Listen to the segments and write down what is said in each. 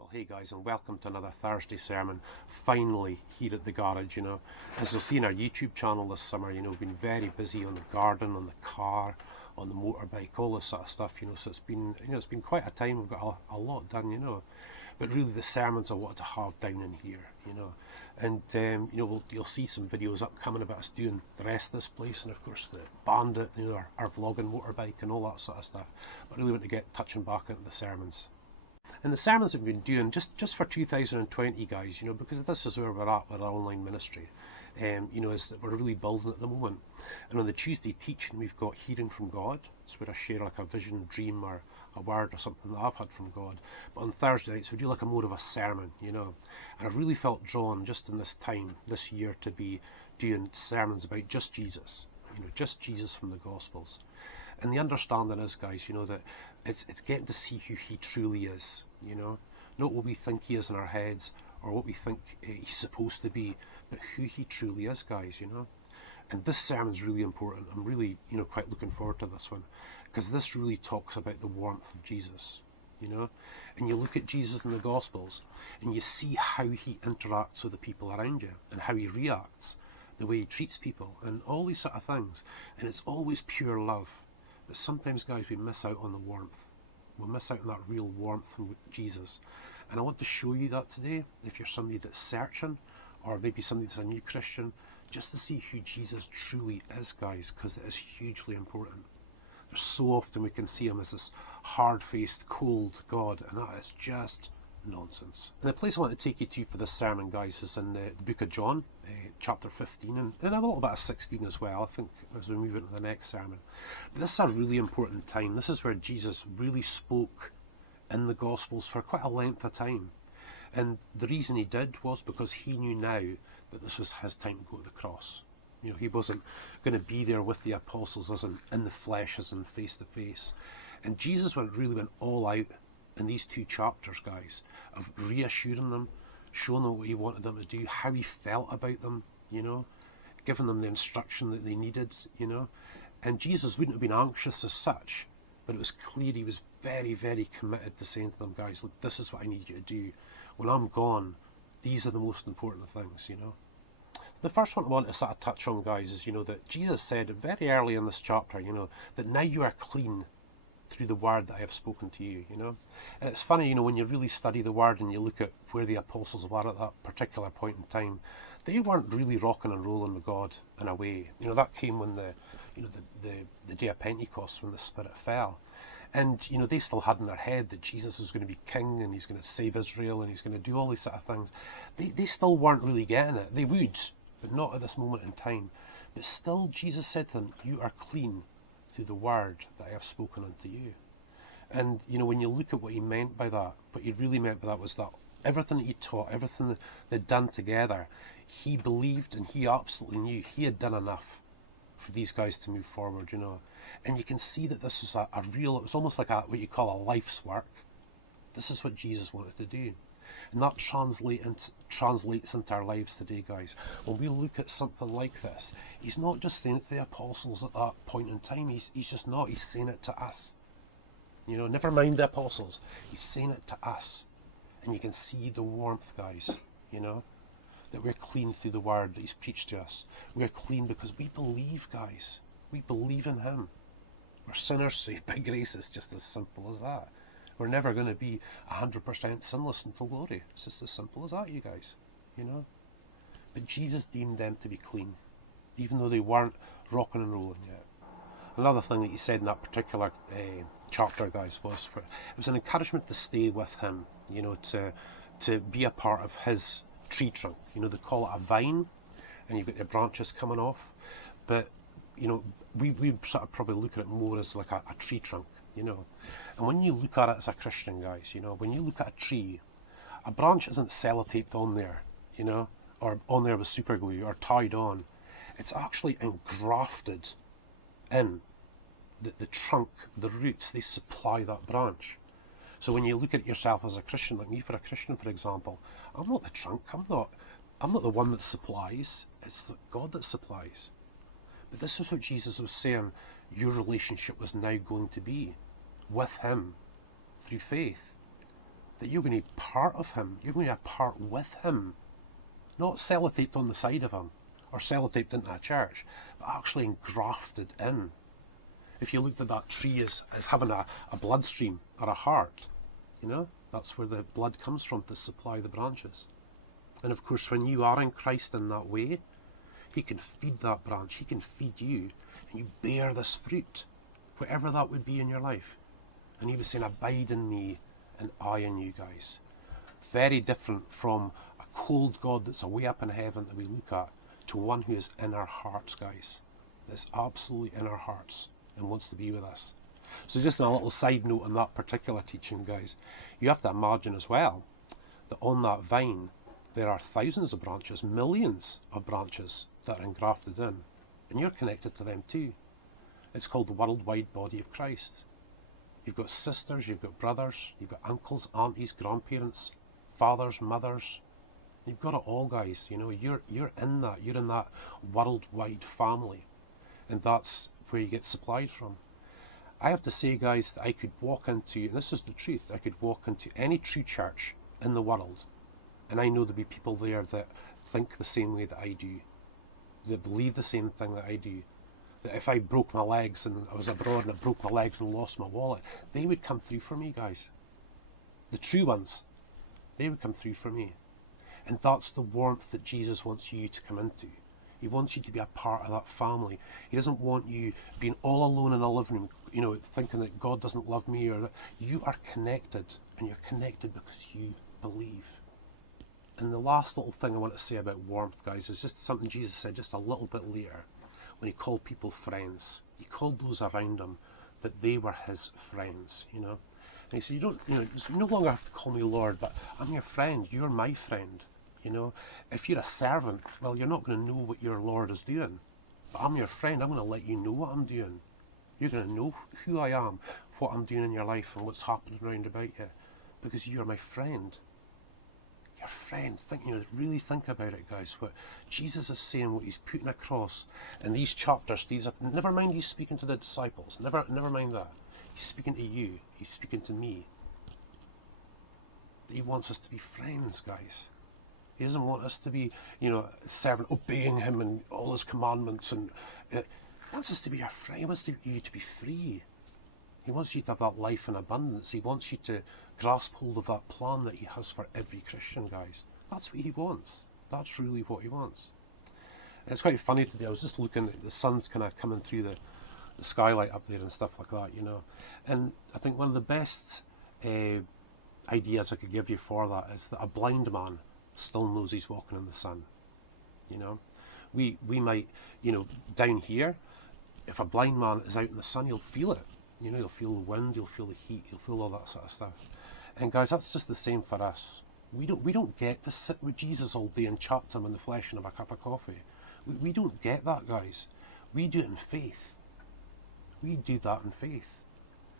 Well, hey guys, and welcome to another Thursday sermon. Finally, here at the garage, As you'll see in our YouTube channel this summer, we've been very busy on the garden, on the car, on the motorbike, all this sort of stuff, So it's been quite a time. We've got a lot done, But really, the sermons I wanted to have down in here, And you'll see some videos upcoming about us doing the rest of this place, and of course the Bandit, our vlogging motorbike and all that sort of stuff. But I really want to get touching back into the sermons. And the sermons that we've been doing just for 2020, guys, because this is where we're at with our online ministry, is that we're really building at the moment. And on the Tuesday teaching, we've got hearing from God. It's where I share like a vision, dream, or a word or something that I've had from God. But on Thursday nights, we do like a more of a sermon, And I've really felt drawn just in this time, this year, to be doing sermons about just Jesus, just Jesus from the Gospels. And the understanding is, guys, that it's getting to see who he truly is, Not what we think he is in our heads or what we think he's supposed to be, but who he truly is, guys, And this sermon's really important. I'm really, quite looking forward to this one, because this really talks about the warmth of Jesus, And you look at Jesus in the Gospels and you see how he interacts with the people around you and how he reacts, the way he treats people and all these sort of things. And it's always pure love. But sometimes, guys, we miss out on the warmth. We miss out on that real warmth from Jesus. And I want to show you that today, if you're somebody that's searching, or maybe somebody that's a new Christian, just to see who Jesus truly is, guys, because it is hugely important. There's so often we can see him as this hard-faced, cold God, and that is just nonsense. And the place I want to take you to for this sermon, guys, is in the book of John, chapter 15, and a little bit of 16 as well, I think, as we move into the next sermon. But this is a really important time. This is where Jesus really spoke in the Gospels for quite a length of time. And the reason he did was because he knew now that this was his time to go to the cross. He wasn't going to be there with the apostles as in the flesh, as in face to face. And Jesus really went all out in these two chapters, guys, of reassuring them, showing them what he wanted them to do, how he felt about them, giving them the instruction that they needed, And Jesus wouldn't have been anxious as such, but it was clear he was very, very committed to saying to them, guys, look, this is what I need you to do. When I'm gone, these are the most important things, The first one I want to sort of touch on, guys, is, that Jesus said very early in this chapter, that now you are clean through the word that I have spoken to you, And it's funny, when you really study the word and you look at where the apostles were at that particular point in time, they weren't really rocking and rolling with God in a way. That came when the day of Pentecost, when the Spirit fell. And, they still had in their head that Jesus was going to be king and he's going to save Israel and he's going to do all these sort of things. They still weren't really getting it. They would, but not at this moment in time. But still, Jesus said to them, you are clean through the word that I have spoken unto you. And, when you look at what he meant by that, what he really meant by that was that everything that he taught, everything that they'd done together, he believed and he absolutely knew he had done enough for these guys to move forward, And you can see that this was a real, it was almost like what you call a life's work. This is what Jesus wanted to do. And that translates into our lives today, guys. When we look at something like this, he's not just saying it to the apostles at that point in time. He's just not. He's saying it to us. Never mind the apostles. He's saying it to us. And you can see the warmth, guys, that we're clean through the word that he's preached to us. We're clean because we believe, guys. We believe in him. We're sinners saved by grace. It's just as simple as that. We're never going to be 100% sinless and full glory. It's just as simple as that, you guys, But Jesus deemed them to be clean, even though they weren't rocking and rolling yet. Another thing that he said in that particular chapter, guys, it was an encouragement to stay with him, to be a part of his tree trunk. They call it a vine, and you've got the branches coming off. But, we sort of probably look at it more as like a tree trunk, And when you look at it as a Christian, guys, when you look at a tree, a branch isn't sellotaped on there, or on there with super glue or tied on. It's actually engrafted in. The trunk, the roots, they supply that branch. So when you look at yourself as a Christian, like me for a Christian, for example, I'm not the trunk, I'm not the one that supplies, it's God that supplies. But this is what Jesus was saying your relationship was now going to be with him through faith. that you're going to be part of him. You're going to be a part with him. Not sellotaped on the side of him or sellotaped into a church, but actually engrafted in. If you looked at that tree as having a bloodstream or a heart, you know, that's where the blood comes from to supply the branches. And of course, when you are in Christ in that way, he can feed that branch, he can feed you, and you bear this fruit, whatever that would be in your life. And he was saying, abide in me and I in you, guys. Very different from a cold God that's away up in heaven that we look at, to one who is in our hearts, guys. That's absolutely in our hearts and wants to be with us. So just a little side note on that particular teaching, guys. You have to imagine as well that on that vine there are thousands of branches, millions of branches that are engrafted in, and you're connected to them too. It's called the worldwide body of Christ. You've got sisters, you've got brothers, you've got uncles, aunties, grandparents, fathers, mothers. You've got it all, guys. You know, you're in that. You're in that worldwide family, and that's where you get supplied from. I have to say, guys, that I could walk into, and this is the truth, I could walk into any true church in the world, and I know there'll be people there that think the same way that I do, that believe the same thing that I do. That if I broke my legs and I was abroad and I broke my legs and lost my wallet, they would come through for me, guys. The true ones, they would come through for me. And that's the warmth that Jesus wants you to come into. He wants you to be a part of that family. He doesn't want you being all alone in a living room, you know, thinking that God doesn't love me, or that you are connected, and you're connected because you believe. And the last little thing I want to say about warmth, guys, is just something Jesus said just a little bit later when he called people friends. He called those around him that they were his friends, you know. And he said, you no longer have to call me Lord, but I'm your friend. You're my friend. You know, if you're a servant, well, you're not going to know what your Lord is doing. But I'm your friend. I'm going to let you know what I'm doing. You're going to know who I am, what I'm doing in your life, and what's happening round about you, because you're my friend. Your friend. Really think about it, guys. What Jesus is saying, what he's putting across in these chapters. Never mind, he's speaking to the disciples. Never mind that. He's speaking to you. He's speaking to me. He wants us to be friends, guys. He doesn't want us to be, servant, obeying him and all his commandments. And he wants us to be our friend. He wants you to be free. He wants you to have that life in abundance. He wants you to grasp hold of that plan that he has for every Christian, guys. That's what he wants. That's really what he wants. And it's quite funny today. I was just looking at the sun's kind of coming through the skylight up there and stuff like that, you know. And I think one of the best ideas I could give you for that is that a blind man still knows he's walking in the sun. You know, we might, down here, if a blind man is out in the sun, he'll feel it. You know, he'll feel the wind, he'll feel the heat, he'll feel all that sort of stuff. And guys, that's just the same for us. We don't get to sit with Jesus all day and chat to him in the flesh and have a cup of coffee. We don't get that, guys. We do it in faith. We do that in faith.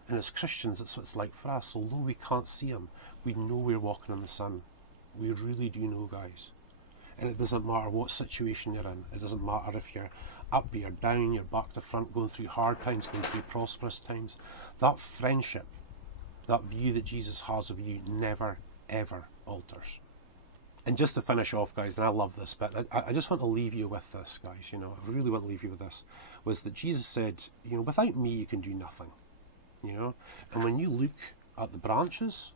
And as Christians, that's what it's like for us. Although we can't see him, we know we're walking in the sun. We really do know, guys. And it doesn't matter what situation you're in. It doesn't matter if you're up, you're down, you're back to front, going through hard times, going through prosperous times. That friendship, that view that Jesus has of you never, ever alters. And just to finish off, guys, and I love this bit, I just want to leave you with this, guys, I really want to leave you with this, was that Jesus said, without me you can do nothing, And when you look at the branches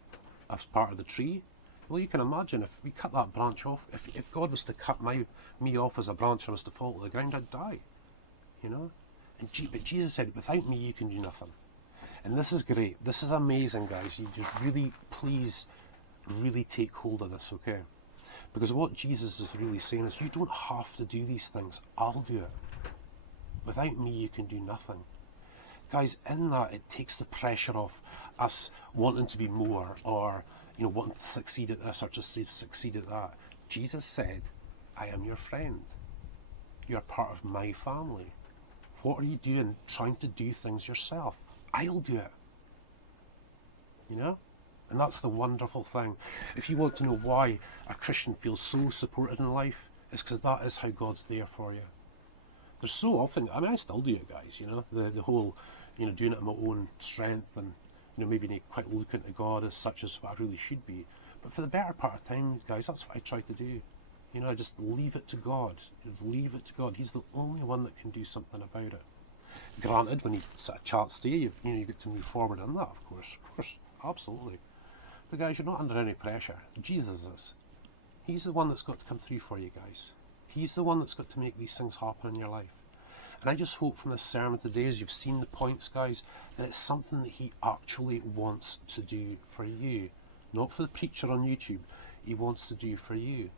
as part of the tree, well, you can imagine if we cut that branch off, if God was to cut me off as a branch and I was to fall to the ground, I'd die, But Jesus said, without me you can do nothing. And this is great. This is amazing, guys. You just please take hold of this, okay? Because what Jesus is really saying is, you don't have to do these things. I'll do it. Without me you can do nothing. Guys, in that, it takes the pressure off us wanting to be more, or wanting to succeed at this or just to succeed at that. Jesus said, I am your friend. You're part of my family. What are you doing trying to do things yourself? I'll do it. And that's the wonderful thing. If you want to know why a Christian feels so supported in life, it's because that is how God's there for you. There's so often, I still do it, guys, the whole, doing it on my own strength and You know, maybe not quite looking to God as such as what I really should be. But for the better part of time, guys, that's what I try to do. You know, I just leave it to God. Just leave it to God. He's the only one that can do something about it. Granted, when he sort of chats to you, you get to move forward in that, of course, absolutely. But guys, you're not under any pressure. Jesus is. He's the one that's got to come through for you guys. He's the one that's got to make these things happen in your life. And I just hope from this sermon today, as you've seen the points, guys, that it's something that he actually wants to do for you. Not for the preacher on YouTube. He wants to do for you.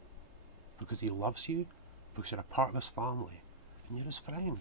Because he loves you, because you're a part of his family, and you're his friend.